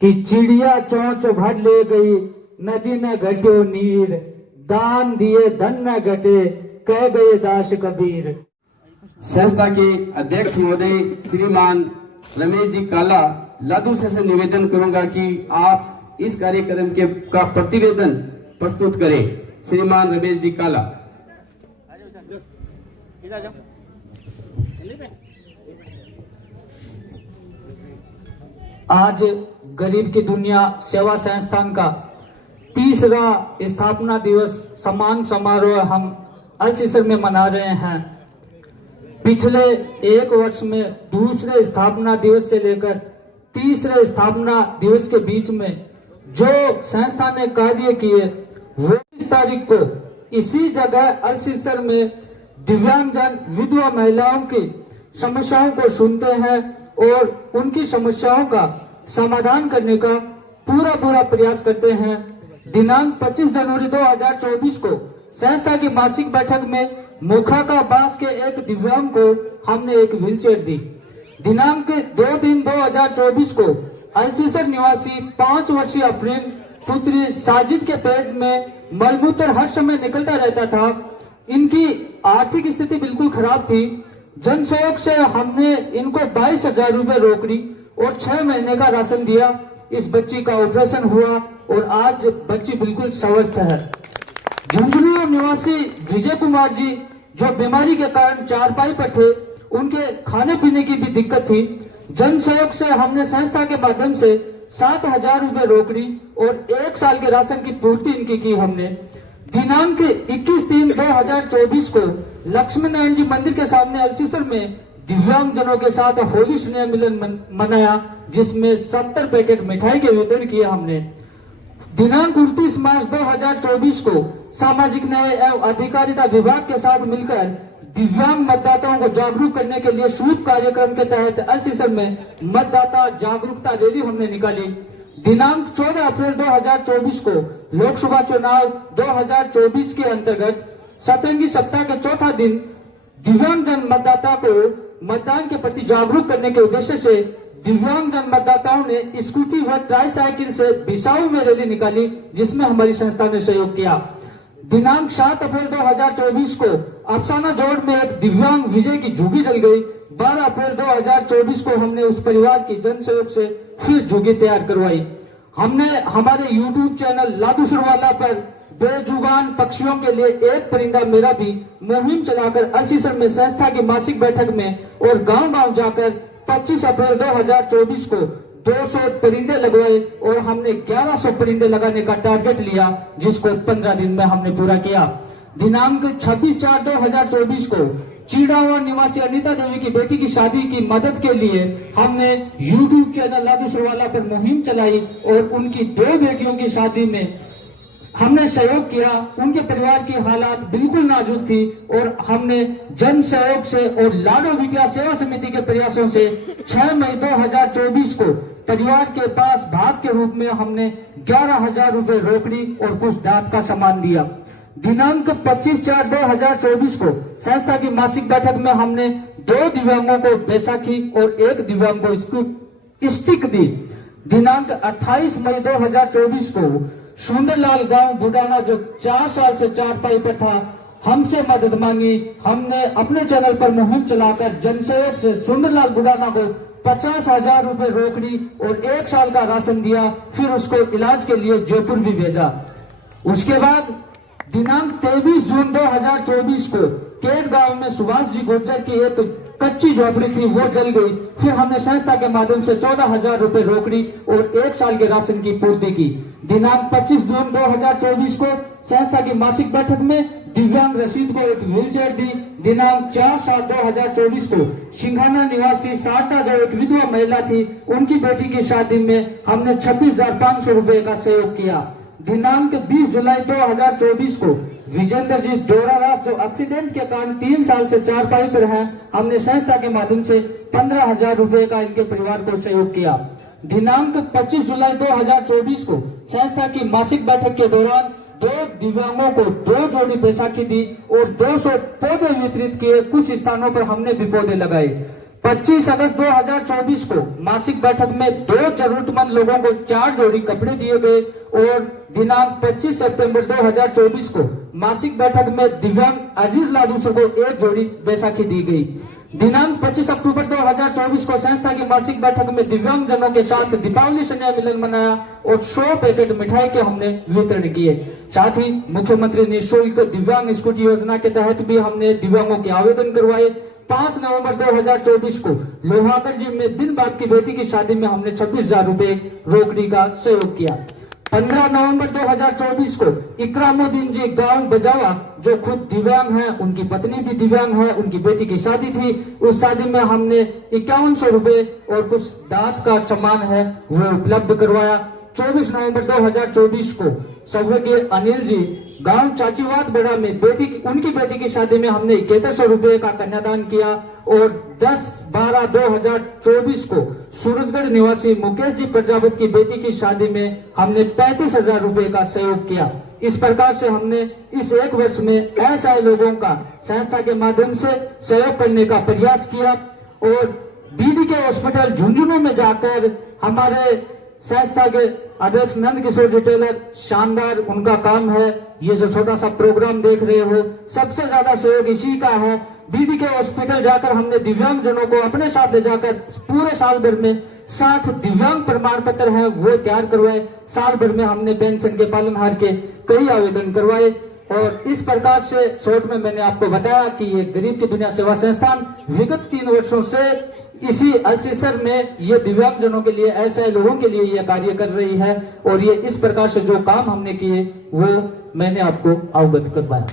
कि चिड़िया चोंच भर ले गई, नदी न घट्यो नीर, दान दिए धन न घटे, कह गए दास कबीर। संस्था के अध्यक्ष महोदय श्रीमान रमेश जी काला, लादू से निवेदन करूंगा कि आप इस कार्यक्रम के का प्रतिवेदन प्रस्तुत करें। श्रीमान रमेश जी काला। आज गरीब की दुनिया सेवा संस्थान का तीसरा स्थापना दिवस सम्मान समारोह हम अल्सीसर में मना रहे हैं। पिछले एक वर्ष में दूसरे स्थापना दिवस से लेकर तीसरे स्थापना दिवस के बीच में जो संस्था ने कार्य किए, वो 20 तारीख को इसी जगह अल्सीसर में दिव्यांगजन विधवा महिलाओं की समस्याओं को सुनते हैं और उनकी समस्याओं का समाधान करने का पूरा प्रयास करते हैं। दिनांक 25 जनवरी 2024 को संस्था की मासिक बैठक में मोखा का बास के एक दिव्यांग को हमने एक व्हीलचेयर दी। दिनांक 2/3/2024 को अल्सीसर निवासी 5 वर्षीय अफरीन पुत्री साजिद के पेट में मलमूत्र हर समय निकलता रहता था। इनकी आर्थिक स्थिति बिल्कुल खराब थी। जन सहयोग से हमने इनको 22,000 रुपए रोकड़ी और 6 महीने का राशन दिया। इस बच्ची का ऑपरेशन हुआ और आज बच्ची बिल्कुल स्वस्थ है। झुंझुनू निवासी विजय कुमार जी जो बीमारी के कारण चारपाई पर थे, उनके खाने पीने की भी दिक्कत थी। जन सहयोग से हमने संस्था के माध्यम से 7,000 रुपए रोकड़ी और 1 साल के राशन की पूर्ति इनकी की हमने। दिनांक 21/3/2024 को लक्ष्मी नारायण जी मंदिर के सामने अल्सीसर में दिव्यांगजनों के साथ होली स्नेह मिलन मनाया, जिसमें 70 पैकेट मिठाई के वितरण किए हमने। दिनांक 29 मार्च 2024 को सामाजिक न्याय एवं अधिकारिता विभाग के साथ मिलकर दिव्यांग मतदाताओं को जागरूक करने के लिए स्वीप कार्यक्रम के तहत अल्सीसर में मतदाता जागरूकता रैली हमने निकाली। दिनांक 14 अप्रैल 2024 को लोकसभा चुनाव 2024 के अंतर्गत सतरंगी सप्ताह के चौथा दिन दिव्यांगजन मतदाता को मतदान के प्रति जागरूक करने के उद्देश्य से दिव्यांगजन मतदाताओं ने स्कूटी व ट्राईसाइकिल से बिसाऊ में रैली निकाली, जिसमें हमारी संस्था ने सहयोग किया। दिनांक 7 अप्रैल 2024 को अफसाना जोड़ में एक दिव्यांग विजय की झुग्गी जल गई। 12 अप्रैल 2024 को हमने उस परिवार की जन सहयोग से फिर झुग्गी तैयार करवाई। हमने हमारे YouTube चैनल लादू सरवाला पर बेजुबान पक्षियों के लिए एक परिंदा मेरा भी मुहिम चलाकर अल्सीसर में संस्था की मासिक बैठक में और गांव-गांव जाकर 25 अप्रैल 2024 को 200 परिंदे लगवाए और हमने 1100 परिंदे लगाने का टारगेट लिया, जिसको 15 दिन में हमने पूरा किया। दिनांक 26/4/2024 को चीड़ावा निवासी अनिता देवी की बेटी की शादी की मदद के लिए हमने YouTube चैनल लादू सरवाला पर मुहिम चलाई और उनकी 2 बेटियों की शादी में हमने सहयोग किया। उनके परिवार की हालात बिल्कुल नाजुक थी और हमने जन सहयोग से और लाडो बिटिया सेवा समिति के प्रयासों से 6 मई 2024 को परिवार के पास भाग के रूप में हमने 11,000 रुपए रोकड़ी और कुछ दांत का सामान दिया। दिनांक 25/4/2024 को संस्था की मासिक बैठक में हमने 2 दिव्यांगों को बैसाखी और 1 दिव्यांग को स्टिक दी। दिनांक 28 मई 2024 को सुंदरलाल गांव बुडाना जो 4 साल से चारपाई पर था, हमसे मदद मांगी। हमने अपने चैनल पर मुहिम चलाकर जन सहयोग से सुंदरलाल बुडाना को 50,000 रुपए रोकड़ी और 1 साल का राशन दिया। फिर उसको इलाज के लिए जयपुर भी भेजा। उसके बाद दिनांक 23 जून 2024 को केट गांव में सुभाष जी गुर्जर की एक कच्ची झोपड़ी थी, वो जल गई। फिर हमने संस्था के माध्यम से 14,000 रुपए रोकड़ी और 1 साल के राशन की पूर्ति की। दिनांक 25 जून 2024 को संस्था की मासिक बैठक में दिव्यांग रशीद को एक व्हीलचेयर दी। दिनांक 4/7/2024 को सिंघाना निवासी शारदा जो एक विधवा महिला थी, उनकी बेटी की शादी में हमने 26,500 रुपए का सहयोग किया। दिनांक 20 जुलाई 2024 को विजेंद्र जी डोरारास जो एक्सीडेंट के कारण 3 साल से चारपाई पर हैं, हमने संस्था के माध्यम से 15,000 रुपए का इनके परिवार को सहयोग किया। दिनांक 25 जुलाई 2024 को संस्था की मासिक बैठक के दौरान 2 दिव्यांगों को 2 जोड़ी बैसाखी दी और 200 पौधे वितरित किए। कुछ स्थानों पर हमने भी पौधे लगाए। 25 अगस्त 2024 को मासिक बैठक में 2 जरूरतमंद लोगों को 4 जोड़ी कपड़े दिए गए और दिनांक 25 सितंबर 2024 को मासिक बैठक में दिव्यांग अजीज लादूसर को 1 जोड़ी बैसाखी दी गई। दिनांक 25 अक्टूबर 2024 को संस्था की मासिक बैठक में दिव्यांग जनों के साथ दीपावली स्नेह मिलन मनाया और 100 पैकेट मिठाई के हमने वितरण किए। साथ ही मुख्यमंत्री निःशुल्क दिव्यांग स्कूटी योजना के तहत भी हमने दिव्यांगों के आवेदन करवाए। 5 नवंबर 2024 को लोहागढ़ जी में बिन बाप की बेटी की शादी में हमने 26,000 रुपए रोकड़ी का सहयोग किया। 15 नवंबर 2024 को इकरामुद्दीन जी गांव बजावा जो खुद दिव्यांग हैं, उनकी पत्नी भी दिव्यांग है, उनकी बेटी की शादी थी। उस शादी में हमने 5100 रुपए और कुछ दांत का सामान है वो उपलब्ध करवाया। 24 नवंबर 2024 को स्वर्गीय अनिल जी गांव चाचीवाद बड़ा में उनकी बेटी की शादी में हमने 7100 रुपए का कन्यादान किया और 10/12/2024 को सूरजगढ़ निवासी मुकेश जी प्रजापति की बेटी की शादी में हमने 35,000 रुपए का सहयोग किया। इस प्रकार से हमने इस 1 वर्ष में ऐसे लोगों का संस्था के माध्यम से सहयोग करने का प्रयास किया और बीडीके हॉस्पिटल झुंझुनू में जाकर हमारे संस्था के अध्यक्ष नंद किशोर रिटेलर शानदार उनका काम है। ये जो छोटा सा प्रोग्राम देख रहे हो सबसे ज्यादा सहयोग इसी का है। बीडीके हॉस्पिटल जाकर हमने दिव्यांग जनों को अपने साथ ले जाकर पूरे साल भर में 60 दिव्यांग प्रमाण पत्र हैं वो तैयार करवाए। साल भर में हमने पेंशन के पालनहार के कई आवेदन करवाए और इस प्रकार से शॉर्ट में मैंने आपको बताया कि ये गरीब की दुनिया सेवा संस्थान विगत 3 वर्षों से इसी अल्सीसर में ये दिव्यांग जनों के लिए ऐसे लोगों के लिए ये कार्य कर रही है और ये इस प्रकार से जो काम हमने किए वो मैंने आपको अवगत करवाया।